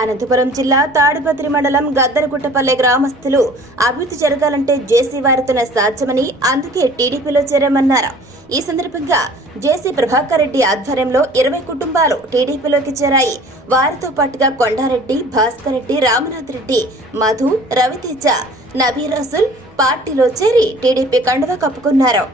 అనంతపురం జిల్లా తాడిపత్రి మండలం గద్దరగుట్టపల్లె గ్రామస్తులు అభివృద్ధి జరగాలంటే జేసీ వారితోనే సాధ్యమని, అందుకే టీడీపీలో చేరామన్నారు. ఈ సందర్భంగా జేసీ ప్రభాకర్ రెడ్డి ఆధ్వర్యంలో 20 కుటుంబాలు టీడీపీలోకి చేరాయి. వారితో పాటుగా కొండారెడ్డి, భాస్కర్ రెడ్డి, రామనాథ్ రెడ్డి, మధు, రవితేజ, నబీ రసూల్ పార్టీలో చేరి టీడీపీ కండువా కప్పుకున్నారు.